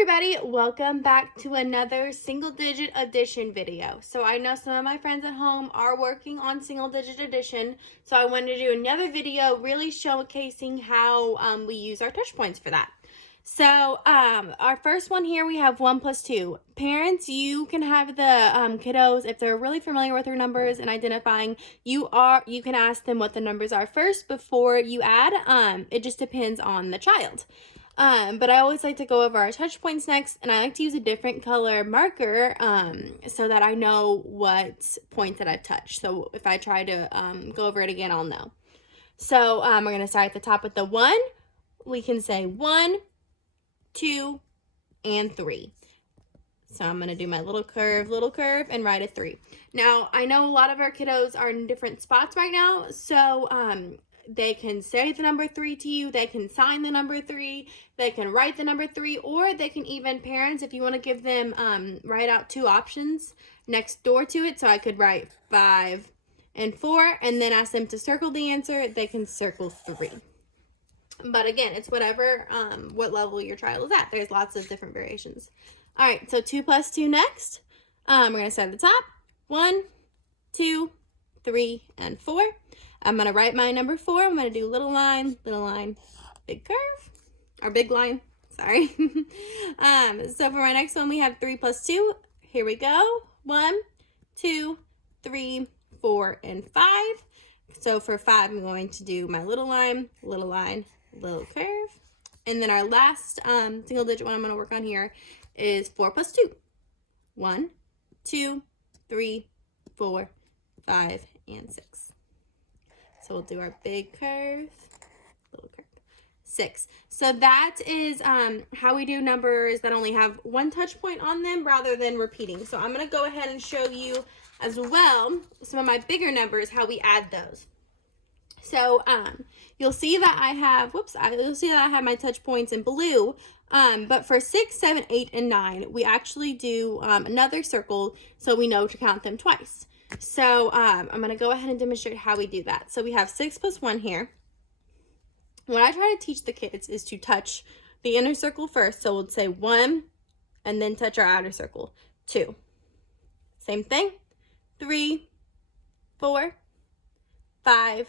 everybody, welcome back to another single digit addition video. So I know some of my friends at home are working on single digit addition, so I wanted to do another video really showcasing how we use our touch points for that. So our first one here, we have 1 plus 2. Parents, you can have the kiddos, if they're really familiar with their numbers and identifying, you can ask them what the numbers are first before you add. It just depends on the child. But I always like to go over our touch points next, and I like to use a different color marker so that I know what points that I've touched. So if I try to go over it again, I'll know. So we're going to start at the top with the 1. We can say 1, 2, and 3. So I'm going to do my little curve, and write a 3. Now, I know a lot of our kiddos are in different spots right now, so they can say the number 3 to you, they can sign the number 3, they can write the number 3, or they can even, parents, if you want to give them, write out 2 options next door to it. So I could write 5 and 4, and then ask them to circle the answer, they can circle 3. But again, it's whatever, what level your child is at. There's lots of different variations. All right, so 2 plus 2 next. We're going to start at the top. 1, 2, 3, and 4. I'm going to write my number 4. I'm going to do little line, big curve, or big line, sorry. So for my next one, we have 3 plus 2. Here we go. 1, 2, 3, 4, and 5. So for 5, I'm going to do my little line, little curve. And then our last single digit one I'm going to work on here is 4 plus 2. 1, 2, 3, 4, 5, and 6. So we'll do our big curve, little curve, 6. So that is how we do numbers that only have 1 touch point on them rather than repeating. So I'm going to go ahead and show you as well some of my bigger numbers, how we add those. So you'll see that I have, my touch points in blue, but for 6, 7, 8, and 9, we actually do another circle so we know to count them twice. So I'm going to go ahead and demonstrate how we do that. So we have 6 plus 1 here. What I try to teach the kids is to touch the inner circle first. So we'll say 1 and then touch our outer circle. 2. Same thing. 3, 4, 5,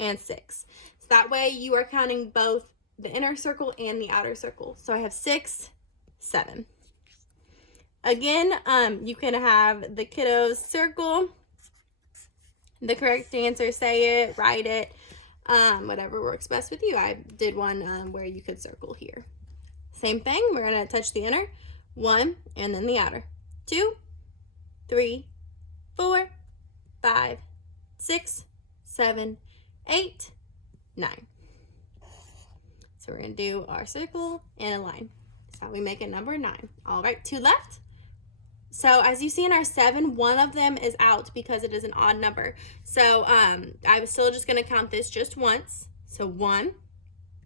and 6. So that way you are counting both the inner circle and the outer circle. So I have 6, 7. Again, you can have the kiddos circle the correct answer, say it, write it, whatever works best with you. I did one where you could circle here. Same thing, we're going to touch the inner, 1, and then the outer. 2, 3, 4, 5, 6, 7, 8, 9. So we're going to do our circle and a line. That's how we make a number 9. All right, 2 left. So as you see in our 7, 1 of them is out because it is an odd number. So I was still just going to count this just once. So 1,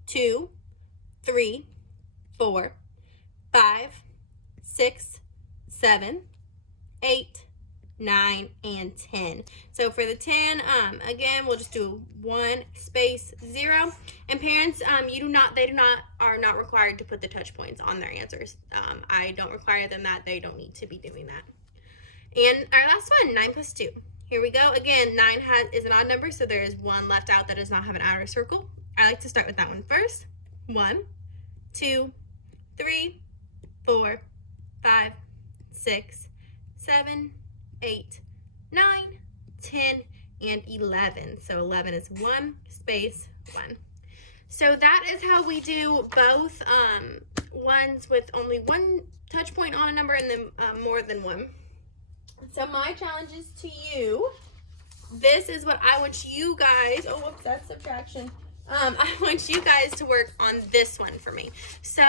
2, 3, 4, 5, 6, 7, 8, 9, and 10. So for the 10, again, we'll just do 1 space 0. And parents, they are not required to put the touch points on their answers. I don't require them that. They don't need to be doing that. And our last one, 9 plus 2. Here we go. Again, 9 is an odd number, so there is 1 left out that does not have an outer circle. I like to start with that one first. 1, 2, 3, 4, 5, 6, 7, 8, 9, 10, and 11. So 11 is 1 space 1. So that is how we do both ones with only 1 touch point on a number and then more than 1. So my challenge is to you. This is what I want you guys, oh, whoops, that's subtraction. I want you guys to work on this one for me. So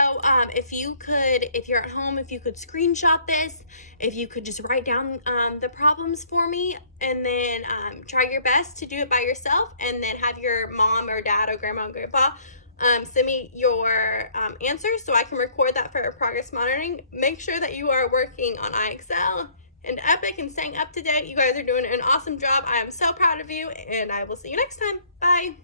if you're at home, if you could screenshot this, if you could just write down the problems for me, and then try your best to do it by yourself, and then have your mom or dad or grandma and grandpa send me your answers so I can record that for progress monitoring. Make sure that you are working on iExcel and Epic and staying up to date. You guys are doing an awesome job. I am so proud of you, and I will see you next time. Bye.